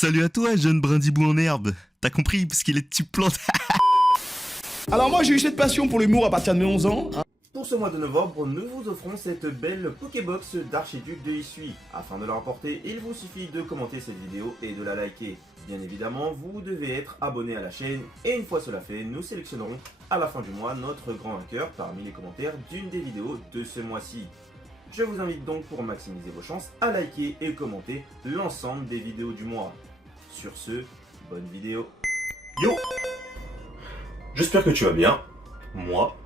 Salut à toi, jeune brindibou en herbe. T'as compris, parce qu'il est type plante. Alors moi j'ai eu cette passion pour l'humour à partir de mes 11 ans. Pour ce mois de novembre, nous vous offrons cette belle Pokébox d'Archiduc de Hisui. Afin de la remporter, il vous suffit de commenter cette vidéo et de la liker. Bien évidemment, vous devez être abonné à la chaîne et une fois cela fait, nous sélectionnerons à la fin du mois notre grand vainqueur parmi les commentaires d'une des vidéos de ce mois-ci. Je vous invite donc pour maximiser vos chances à liker et commenter l'ensemble des vidéos du mois. Sur ce, bonne vidéo. Yo! J'espère que tu vas bien. Moi,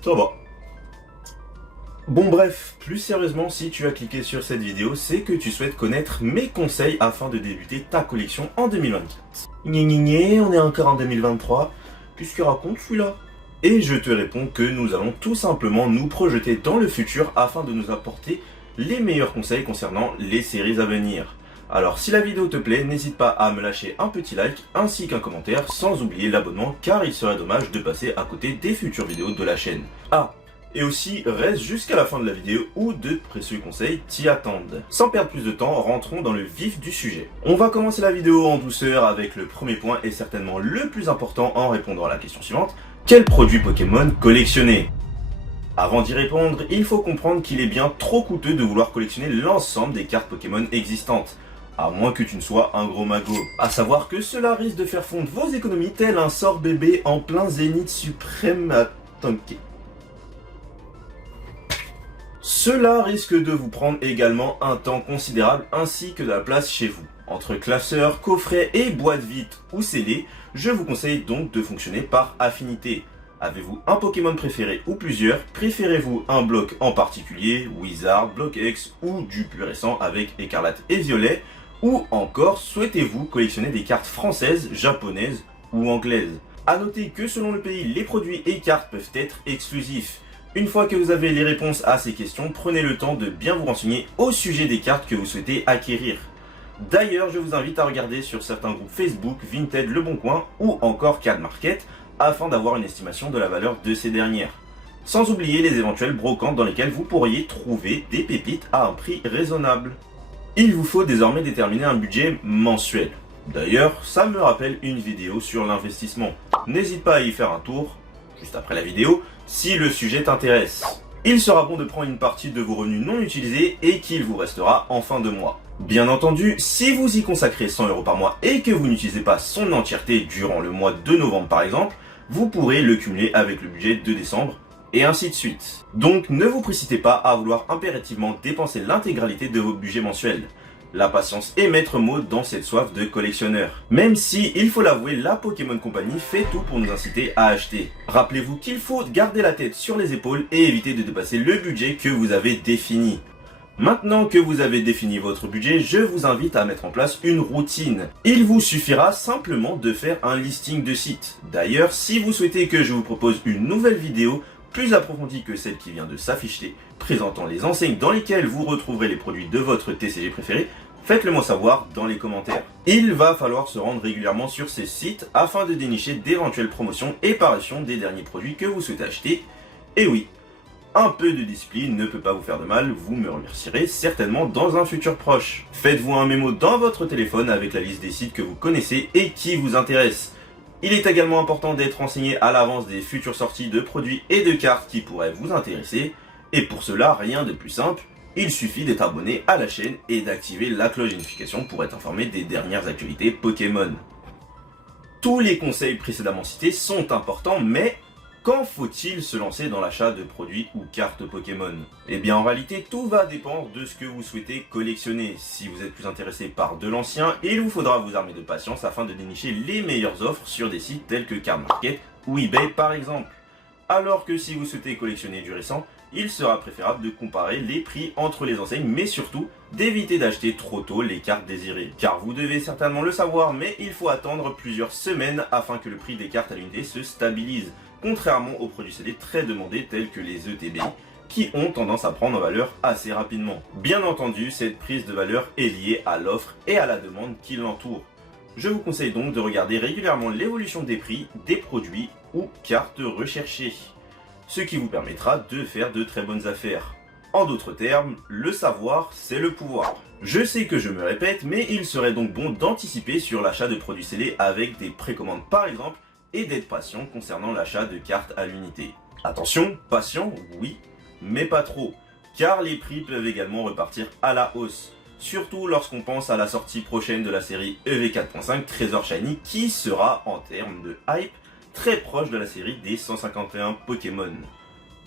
ça va. Bon bref, plus sérieusement, si tu as cliqué sur cette vidéo, c'est que tu souhaites connaître mes conseils afin de débuter ta collection en 2024. Gné, on est encore en 2023. Qu'est-ce qu'il raconte celui-là? Et je te réponds que nous allons tout simplement nous projeter dans le futur afin de nous apporter les meilleurs conseils concernant les séries à venir. Alors si la vidéo te plaît, n'hésite pas à me lâcher un petit like ainsi qu'un commentaire, sans oublier l'abonnement car il serait dommage de passer à côté des futures vidéos de la chaîne. Ah, et aussi reste jusqu'à la fin de la vidéo où de précieux conseils t'y attendent. Sans perdre plus de temps, rentrons dans le vif du sujet. On va commencer la vidéo en douceur avec le premier point et certainement le plus important en répondant à la question suivante. Quel produit Pokémon collectionner? Avant d'y répondre, il faut comprendre qu'il est bien trop coûteux de vouloir collectionner l'ensemble des cartes Pokémon existantes. À moins que tu ne sois un gros magot. À savoir que cela risque de faire fondre vos économies tel un sort bébé en plein zénith suprême à tanker. Cela risque de vous prendre également un temps considérable ainsi que de la place chez vous. Entre classeurs, coffrets et boîtes vides ou scellées, je vous conseille donc de fonctionner par affinité. Avez-vous un Pokémon préféré ou plusieurs? Préférez-vous un bloc en particulier, Wizard, Bloc X ou du plus récent avec Écarlate et Violet? Ou encore souhaitez-vous collectionner des cartes françaises, japonaises ou anglaises? A noter que selon le pays, les produits et cartes peuvent être exclusifs. Une fois que vous avez les réponses à ces questions, prenez le temps de bien vous renseigner au sujet des cartes que vous souhaitez acquérir. D'ailleurs, je vous invite à regarder sur certains groupes Facebook, Vinted, Le Bon Coin ou encore Card Market afin d'avoir une estimation de la valeur de ces dernières. Sans oublier les éventuelles brocantes dans lesquelles vous pourriez trouver des pépites à un prix raisonnable. Il vous faut désormais déterminer un budget mensuel. D'ailleurs, ça me rappelle une vidéo sur l'investissement. N'hésite pas à y faire un tour, juste après la vidéo, si le sujet t'intéresse. Il sera bon de prendre une partie de vos revenus non utilisés et qu'il vous restera en fin de mois. Bien entendu, si vous y consacrez 100 € par mois et que vous n'utilisez pas son entièreté durant le mois de novembre par exemple, vous pourrez le cumuler avec le budget de décembre et ainsi de suite. Donc ne vous précipitez pas à vouloir impérativement dépenser l'intégralité de vos budgets mensuels. La patience est maître mot dans cette soif de collectionneur. Même si, il faut l'avouer, la Pokémon Company fait tout pour nous inciter à acheter. Rappelez-vous qu'il faut garder la tête sur les épaules et éviter de dépasser le budget que vous avez défini. Maintenant que vous avez défini votre budget, je vous invite à mettre en place une routine. Il vous suffira simplement de faire un listing de sites. D'ailleurs, si vous souhaitez que je vous propose une nouvelle vidéo plus approfondie que celle qui vient de s'afficher, présentant les enseignes dans lesquelles vous retrouverez les produits de votre TCG préféré, faites-le moi savoir dans les commentaires. Il va falloir se rendre régulièrement sur ces sites afin de dénicher d'éventuelles promotions et parutions des derniers produits que vous souhaitez acheter. Et oui, un peu de discipline ne peut pas vous faire de mal, vous me remercierez certainement dans un futur proche. Faites-vous un mémo dans votre téléphone avec la liste des sites que vous connaissez et qui vous intéressent. Il est également important d'être renseigné à l'avance des futures sorties de produits et de cartes qui pourraient vous intéresser. Et pour cela, rien de plus simple, il suffit d'être abonné à la chaîne et d'activer la cloche de notification pour être informé des dernières actualités Pokémon. Tous les conseils précédemment cités sont importants, mais quand faut-il se lancer dans l'achat de produits ou cartes Pokémon? Eh bien en réalité, tout va dépendre de ce que vous souhaitez collectionner. Si vous êtes plus intéressé par de l'ancien, il vous faudra vous armer de patience afin de dénicher les meilleures offres sur des sites tels que Card Market ou eBay par exemple. Alors que si vous souhaitez collectionner du récent, il sera préférable de comparer les prix entre les enseignes, mais surtout d'éviter d'acheter trop tôt les cartes désirées. Car vous devez certainement le savoir, mais il faut attendre plusieurs semaines afin que le prix des cartes à l'unité se stabilise, contrairement aux produits CD très demandés tels que les ETB, qui ont tendance à prendre en valeur assez rapidement. Bien entendu, cette prise de valeur est liée à l'offre et à la demande qui l'entoure. Je vous conseille donc de regarder régulièrement l'évolution des prix des produits ou cartes recherchées, ce qui vous permettra de faire de très bonnes affaires. En d'autres termes, le savoir, c'est le pouvoir. Je sais que je me répète, mais il serait donc bon d'anticiper sur l'achat de produits scellés avec des précommandes par exemple, et d'être patient concernant l'achat de cartes à l'unité. Attention, patient, oui, mais pas trop, car les prix peuvent également repartir à la hausse. Surtout lorsqu'on pense à la sortie prochaine de la série EV4.5 Treasure Shiny qui sera, en termes de hype, très proche de la série des 151 Pokémon.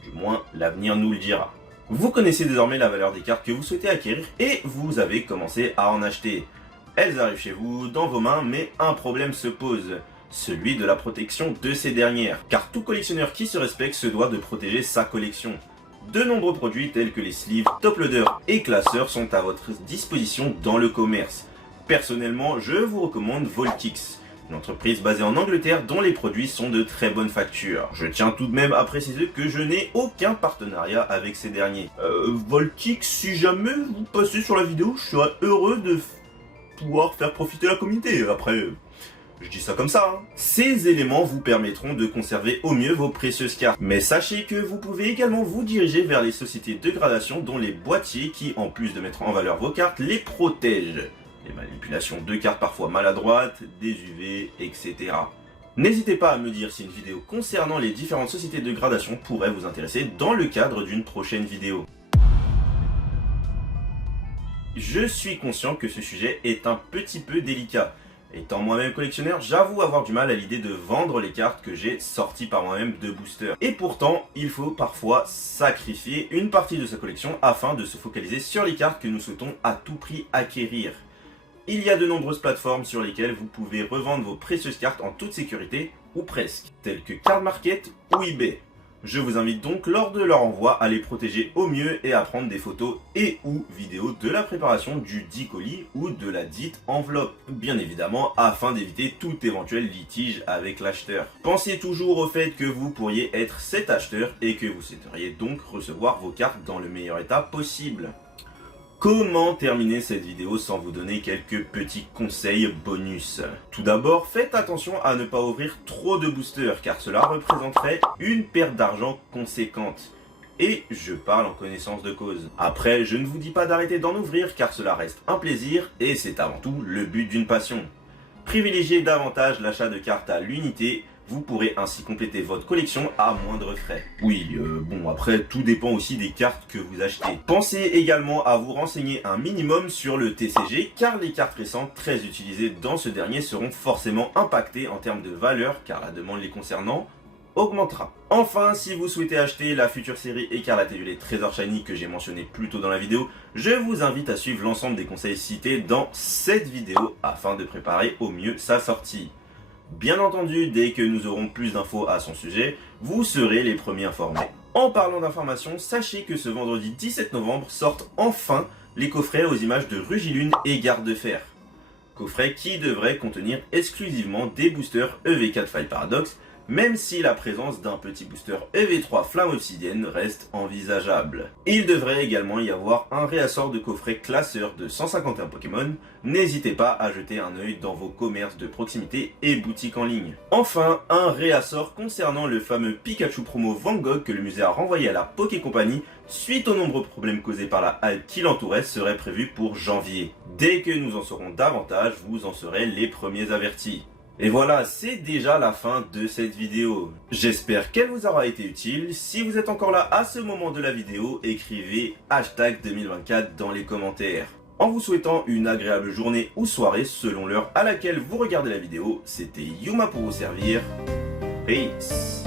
Du moins, l'avenir nous le dira. Vous connaissez désormais la valeur des cartes que vous souhaitez acquérir et vous avez commencé à en acheter. Elles arrivent chez vous, dans vos mains, mais un problème se pose. Celui de la protection de ces dernières. Car tout collectionneur qui se respecte se doit de protéger sa collection. De nombreux produits tels que les sleeves, top loaders et classeurs sont à votre disposition dans le commerce. Personnellement, je vous recommande Voltix, une entreprise basée en Angleterre dont les produits sont de très bonne facture. Je tiens tout de même à préciser que je n'ai aucun partenariat avec ces derniers. Voltix, si jamais vous passez sur la vidéo, je serais heureux de pouvoir faire profiter la communauté. Après, je dis ça comme ça, hein. Ces éléments vous permettront de conserver au mieux vos précieuses cartes. Mais sachez que vous pouvez également vous diriger vers les sociétés de gradation dont les boîtiers qui, en plus de mettre en valeur vos cartes, les protègent. Les manipulations de cartes parfois maladroites, des UV, etc. N'hésitez pas à me dire si une vidéo concernant les différentes sociétés de gradation pourrait vous intéresser dans le cadre d'une prochaine vidéo. Je suis conscient que ce sujet est un petit peu délicat. Étant moi-même collectionneur, j'avoue avoir du mal à l'idée de vendre les cartes que j'ai sorties par moi-même de booster. Et pourtant, il faut parfois sacrifier une partie de sa collection afin de se focaliser sur les cartes que nous souhaitons à tout prix acquérir. Il y a de nombreuses plateformes sur lesquelles vous pouvez revendre vos précieuses cartes en toute sécurité, ou presque, telles que Card Market ou eBay. Je vous invite donc lors de leur envoi à les protéger au mieux et à prendre des photos et ou vidéos de la préparation du dit colis ou de la dite enveloppe, bien évidemment afin d'éviter tout éventuel litige avec l'acheteur. Pensez toujours au fait que vous pourriez être cet acheteur et que vous souhaiteriez donc recevoir vos cartes dans le meilleur état possible. Comment terminer cette vidéo sans vous donner quelques petits conseils bonus? Tout d'abord, faites attention à ne pas ouvrir trop de boosters car cela représenterait une perte d'argent conséquente. Et je parle en connaissance de cause. Après, je ne vous dis pas d'arrêter d'en ouvrir car cela reste un plaisir et c'est avant tout le but d'une passion. Privilégiez davantage l'achat de cartes à l'unité. Vous pourrez ainsi compléter votre collection à moindre frais. Oui, bon après tout dépend aussi des cartes que vous achetez. Pensez également à vous renseigner un minimum sur le TCG car les cartes récentes très utilisées dans ce dernier seront forcément impactées en termes de valeur car la demande les concernant augmentera. Enfin, si vous souhaitez acheter la future série Écarlate et Violet Treasure Shiny que j'ai mentionné plus tôt dans la vidéo, je vous invite à suivre l'ensemble des conseils cités dans cette vidéo afin de préparer au mieux sa sortie. Bien entendu, dès que nous aurons plus d'infos à son sujet, vous serez les premiers informés. En parlant d'informations, sachez que ce vendredi 17 novembre sortent enfin les coffrets aux images de Rugilune et Garde de Fer. Coffrets qui devraient contenir exclusivement des boosters EV4 File Paradox, même si la présence d'un petit booster EV3 Flamme Obsidienne reste envisageable. Il devrait également y avoir un réassort de coffret classeur de 151 Pokémon, n'hésitez pas à jeter un œil dans vos commerces de proximité et boutiques en ligne. Enfin, un réassort concernant le fameux Pikachu promo Van Gogh que le musée a renvoyé à la Poké Company suite aux nombreux problèmes causés par la hype qui l'entourait serait prévu pour janvier. Dès que nous en saurons davantage, vous en serez les premiers avertis. Et voilà, c'est déjà la fin de cette vidéo. J'espère qu'elle vous aura été utile. Si vous êtes encore là à ce moment de la vidéo, écrivez hashtag 2024 dans les commentaires. En vous souhaitant une agréable journée ou soirée selon l'heure à laquelle vous regardez la vidéo, c'était Yuma pour vous servir. Peace.